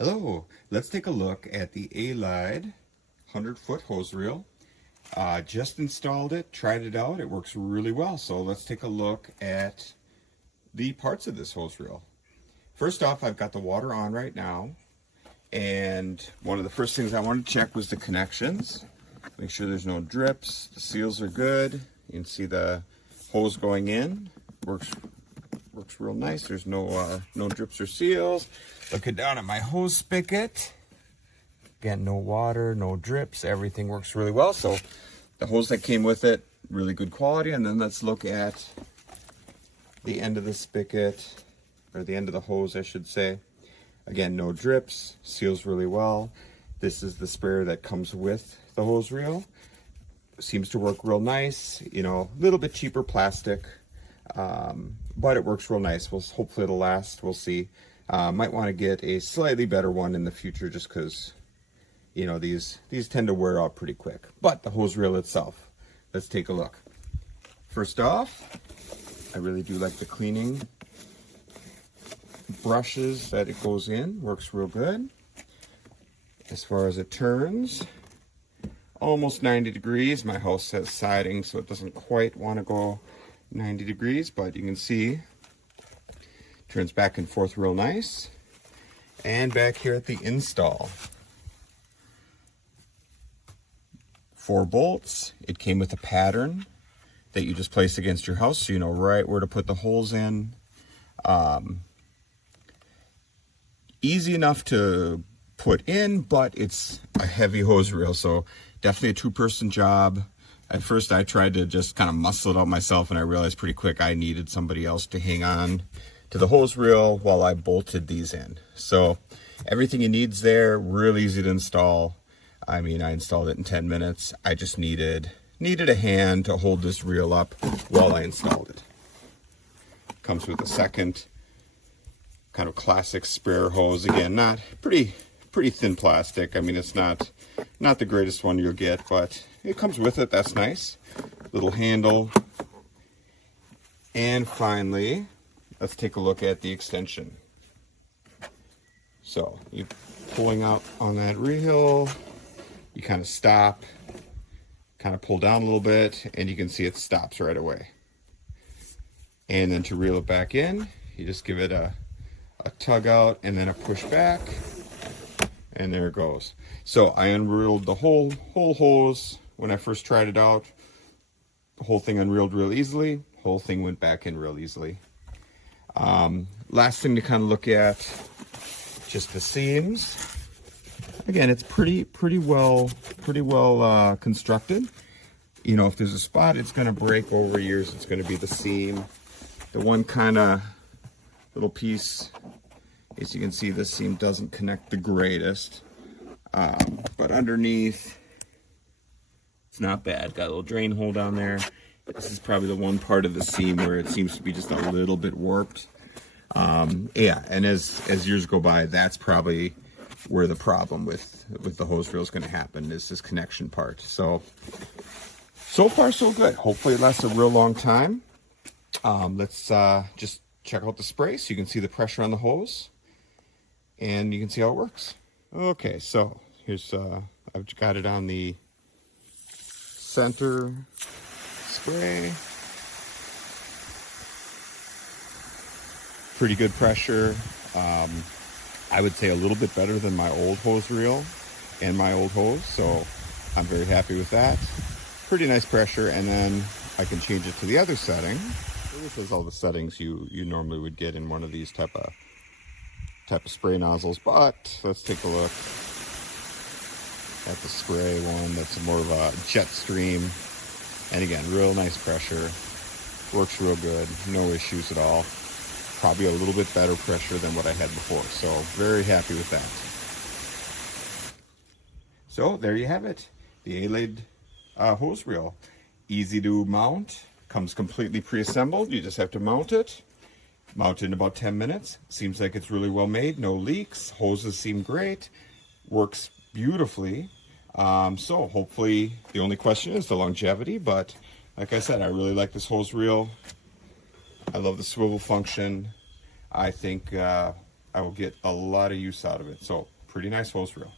Hello, let's take a look at the Ayleid 100-foot hose reel. Just installed it, tried it out, it works really well. So let's take a look at the parts of this hose reel. First off, I've got the water on right now, and one of the first things I wanted to check was the connections. Make sure there's no drips, the seals are good. You can see the hose going in, works real nice. There's no drips or seals. Looking down at my hose spigot, again, no water, no drips, everything works really well. So the hose that came with it, really good quality. And then let's look at the end of the spigot, or the end of the hose, I should say. Again, no drips, seals really well. This is the sprayer that comes with the hose reel. Seems to work real nice, you know, a little bit cheaper plastic, but it works real nice. Hopefully it'll last, we'll see. Might want to get a slightly better one in the future just because, you know, these tend to wear out pretty quick. But the hose reel itself, let's take a look. First off, I really do like the cleaning brushes that it goes in, works real good. As far as it turns, almost 90 degrees. My house has siding, so it doesn't quite want to go 90 degrees, but you can see turns back and forth real nice. And back here at the install, 4 bolts. It came with a pattern that you just place against your house, so you know right where to put the holes in. Easy enough to put in, but it's a heavy hose reel, so definitely a 2-person job. At first I tried to just kind of muscle it out myself, and I realized pretty quick I needed somebody else to hang on to the hose reel while I bolted these in. So everything you need's there, real easy to install. I mean, I installed it in 10 minutes. I just needed a hand to hold this reel up while I installed it. Comes with a second kind of classic sprayer hose. Again, not pretty thin plastic. I mean, it's not the greatest one you'll get, but it comes with it. That's nice. Little handle. And finally, let's take a look at the extension. So you're pulling out on that reel, you kind of stop, kind of pull down a little bit, and you can see it stops right away. And then to reel it back in, you just give it a tug out and then a push back, and there it goes. So I unreeled the whole hose when I first tried it out. The whole thing unreeled real easily. Whole thing went back in real easily. Last thing to kind of look at, just the seams. Again, it's pretty well constructed. You know, if there's a spot it's going to break over years, it's going to be the seam. The one kind of little piece, as you can see, this seam doesn't connect the greatest, but underneath it's not bad. Got a little drain hole down there. This is probably the one part of the seam where it seems to be just a little bit warped. Yeah, and as years go by, that's probably where the problem with the hose reel is going to happen, is this connection part. So far so good. Hopefully it lasts a real long time. Let's just check out the spray so you can see the pressure on the hose, and you can see how it works. Okay, so here's I've got it on the center spray. Pretty good pressure. I would say a little bit better than my old hose reel and my old hose, so I'm very happy with that. Pretty nice pressure, and then I can change it to the other setting. This is all the settings you normally would get in one of these type of spray nozzles, but let's take a look at the spray one. That's more of a jet stream, and again, real nice pressure, works real good, no issues at all. Probably a little bit better pressure than what I had before, so very happy with that. So there you have it, the Ayleid hose reel. Easy to mount, comes completely pre-assembled. You just have to mount it in about 10 minutes. Seems like it's really well made, no leaks, hoses seem great, works beautifully. So hopefully, the only question is the longevity, but like I said, I really like this hose reel. I love the swivel function. I think I will get a lot of use out of it. So pretty nice hose reel.